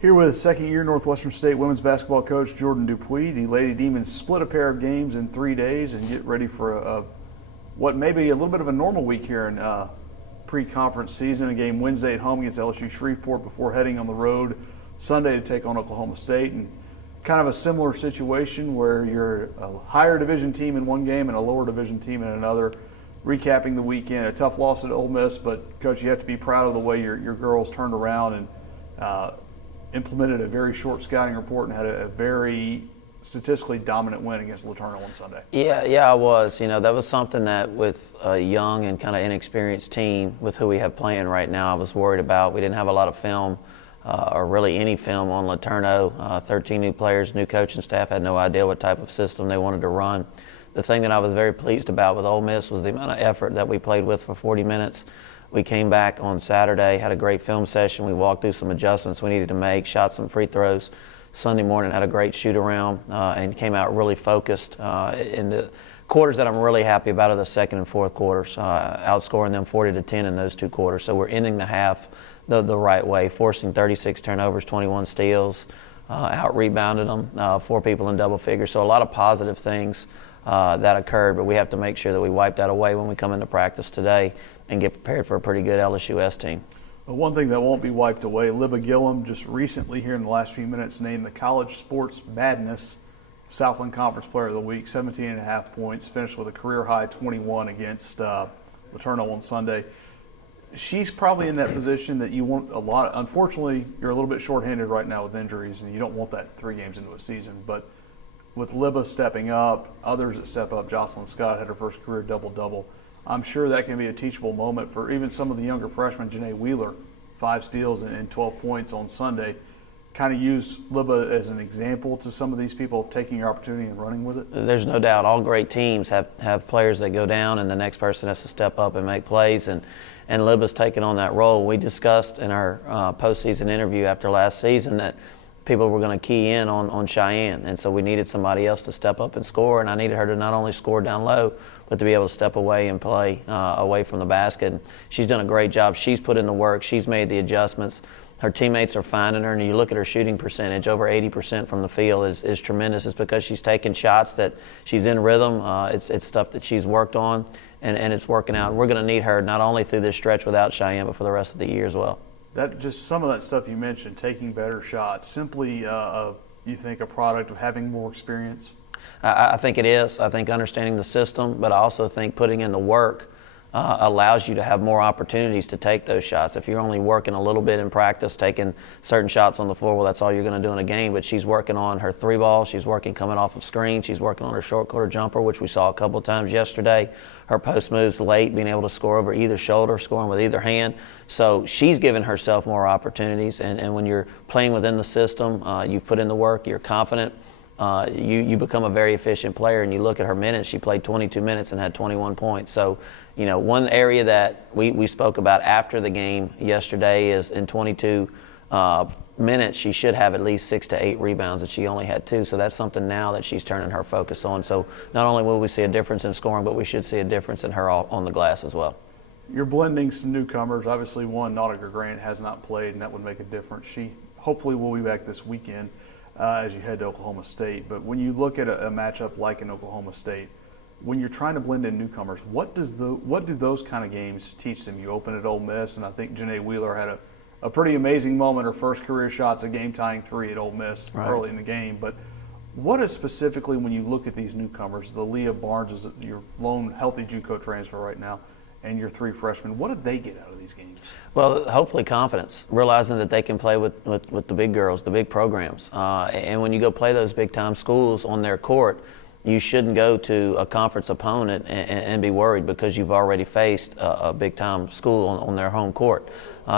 Here with second-year Northwestern State women's basketball coach Jordan Dupuy. The Lady Demons split a pair of games in 3 days and get ready for what may be a little bit of a normal week here in pre-conference season. A game Wednesday at home against LSU Shreveport before heading on the road Sunday to take on Oklahoma State. And kind of a similar situation where you're a higher division team in one game and a lower division team in another. Recapping the weekend, a tough loss at Ole Miss, but Coach, you have to be proud of the way your girls turned around and implemented a very short scouting report and had a very statistically dominant win against LeTourneau on Sunday. Yeah, I was. That was something that with a young and kind of inexperienced team with who we have playing right now, I was worried about. We didn't have a lot of film or really any film on LeTourneau. 13 new players, new coaching staff, had no idea what type of system they wanted to run. The thing that I was very pleased about with Ole Miss was the amount of effort that we played with for 40 minutes. We came back on Saturday, had a great film session. We walked through some adjustments we needed to make, shot some free throws. Sunday morning had a great shoot around and came out really focused. In the quarters that I'm really happy about are the second and fourth quarters, outscoring them 40-10 in those 2 quarters. So we're ending the half the right way, forcing 36 turnovers, 21 steals, out-rebounded them, 4 people in double figures. So a lot of positive things that occurred, but we have to make sure that we wipe that away when we come into practice today and get prepared for a pretty good LSUS team. Well, one thing that won't be wiped away, Libba Gillum just recently here in the last few minutes named the College Sports Madness Southland Conference Player of the Week, 17.5 points, finished with a career-high 21 against LeTourneau on Sunday. She's probably in that position that you want a lot. Unfortunately, you're a little bit shorthanded right now with injuries, and you don't want that 3 games into a season, but with Libba stepping up, others that step up, Jocelyn Scott had her first career double-double. I'm sure that can be a teachable moment for even some of the younger freshmen. Janae Wheeler, 5 steals and 12 points on Sunday. Kind of use Libba as an example to some of these people of taking your opportunity and running with it? There's no doubt. All great teams have players that go down and the next person has to step up and make plays, and Libba's taking on that role. We discussed in our postseason interview after last season that people were going to key in on Cheyenne, and so we needed somebody else to step up and score, and I needed her to not only score down low, but to be able to step away and play away from the basket. And she's done a great job. She's put in the work. She's made the adjustments. Her teammates are finding her, and you look at her shooting percentage, over 80% from the field is tremendous. It's because she's taking shots that she's in rhythm. It's stuff that she's worked on, and it's working out. We're going to need her not only through this stretch without Cheyenne, but for the rest of the year as well. That just some of that stuff you mentioned, taking better shots, simply you think a product of having more experience? I think it is. I think understanding the system, but I also think putting in the work allows you to have more opportunities to take those shots. If you're only working a little bit in practice, taking certain shots on the floor, well, that's all you're going to do in a game. But she's working on her 3-ball. She's working coming off of screen. She's working on her short quarter jumper, which we saw a couple of times yesterday. Her post moves late, being able to score over either shoulder, scoring with either hand. So she's giving herself more opportunities. And when you're playing within the system, you've put in the work, you're confident. You become a very efficient player, and you look at her minutes. She played 22 minutes and had 21 points. So, one area that we spoke about after the game yesterday is in 22 minutes, she should have at least 6 to 8 rebounds, and she only had 2. So that's something now that she's turning her focus on. So not only will we see a difference in scoring, but we should see a difference in her on the glass as well. You're blending some newcomers. Obviously, one, Nautica Grant, has not played, and that would make a difference. She hopefully will be back this weekend as you head to Oklahoma State. But when you look at a matchup like in Oklahoma State, when you're trying to blend in newcomers, what do those kind of games teach them? You open at Ole Miss, and I think Janae Wheeler had a pretty amazing moment, her first career shots, a game-tying 3 at Ole Miss early in the game. But what is specifically, when you look at these newcomers, the Leah Barnes is your lone healthy JUCO transfer right now, and your 3 freshmen, what did they get out of these games? Well, hopefully confidence, realizing that they can play with the big girls, the big programs. And when you go play those big-time schools on their court, you shouldn't go to a conference opponent and be worried because you've already faced a big-time school on their home court.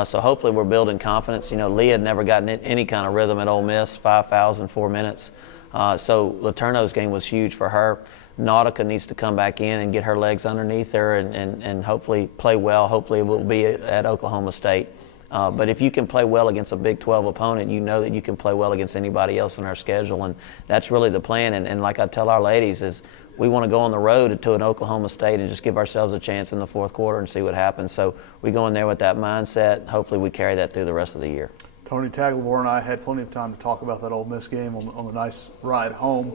So hopefully we're building confidence. Leah had never gotten any kind of rhythm at Ole Miss, 5 fouls in 4 minutes. So LeTourneau's game was huge for her. Nautica needs to come back in and get her legs underneath her and hopefully play well. Hopefully it will be at Oklahoma State. But if you can play well against a Big 12 opponent, you know that you can play well against anybody else on our schedule, and that's really the plan. And like I tell our ladies is we want to go on the road to an Oklahoma State and just give ourselves a chance in the fourth quarter and see what happens. So we go in there with that mindset. Hopefully we carry that through the rest of the year. Tony Tagliabue and I had plenty of time to talk about that Ole Miss game on the nice ride home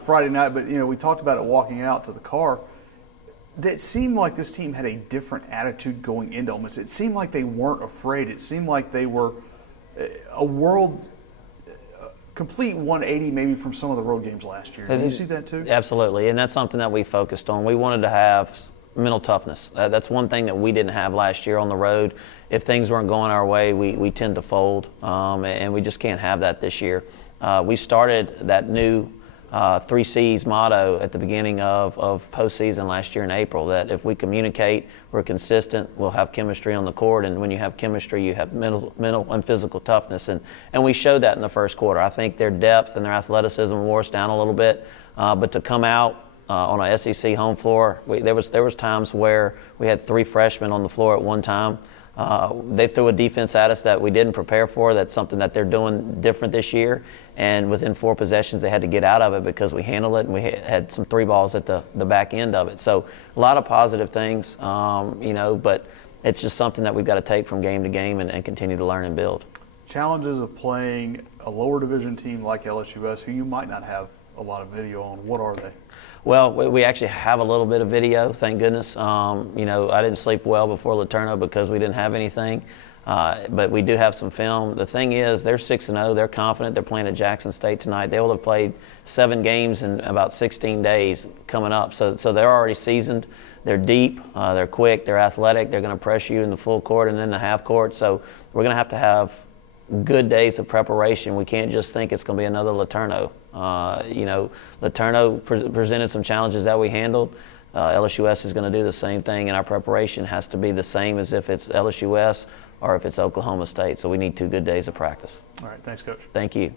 Friday night. But, we talked about it walking out to the car. It seemed like this team had a different attitude going into Ole Miss. It seemed like they weren't afraid. It seemed like they were complete 180 maybe from some of the road games last year. Did you see that too? Absolutely, and that's something that we focused on. We wanted to have mental toughness. That's one thing that we didn't have last year on the road. If things weren't going our way, we tend to fold, and we just can't have that this year. We started that new 3 C's motto at the beginning of postseason last year in April, that if we communicate, we're consistent, we'll have chemistry on the court, and when you have chemistry, you have mental and physical toughness, and we showed that in the first quarter. I think their depth and their athleticism wore us down a little bit, but to come out on a SEC home floor, there was times where we had 3 freshmen on the floor at one time. They threw a defense at us that we didn't prepare for. That's something that they're doing different this year. And within 4 possessions, they had to get out of it because we handled it, and we had some 3 balls at the back end of it. So a lot of positive things, but it's just something that we've got to take from game to game and continue to learn and build. Challenges of playing a lower division team like LSUS, who you might not have a lot of video on, what are they? Well, we actually have a little bit of video, thank goodness. I didn't sleep well before LeTourneau because we didn't have anything, but we do have some film. The thing is, they're 6-0. They're confident. They're playing at Jackson State tonight. They will have played 7 games in about 16 days coming up, so they're already seasoned. They're deep. They're quick. They're athletic. They're going to press you in the full court and in the half court. So we're going to have good days of preparation. We can't just think it's going to be another LeTourneau. LeTourneau presented some challenges that we handled. LSUS is going to do the same thing, and our preparation has to be the same as if it's LSUS or if it's Oklahoma State. So we need 2 good days of practice. All right, thanks, Coach. Thank you.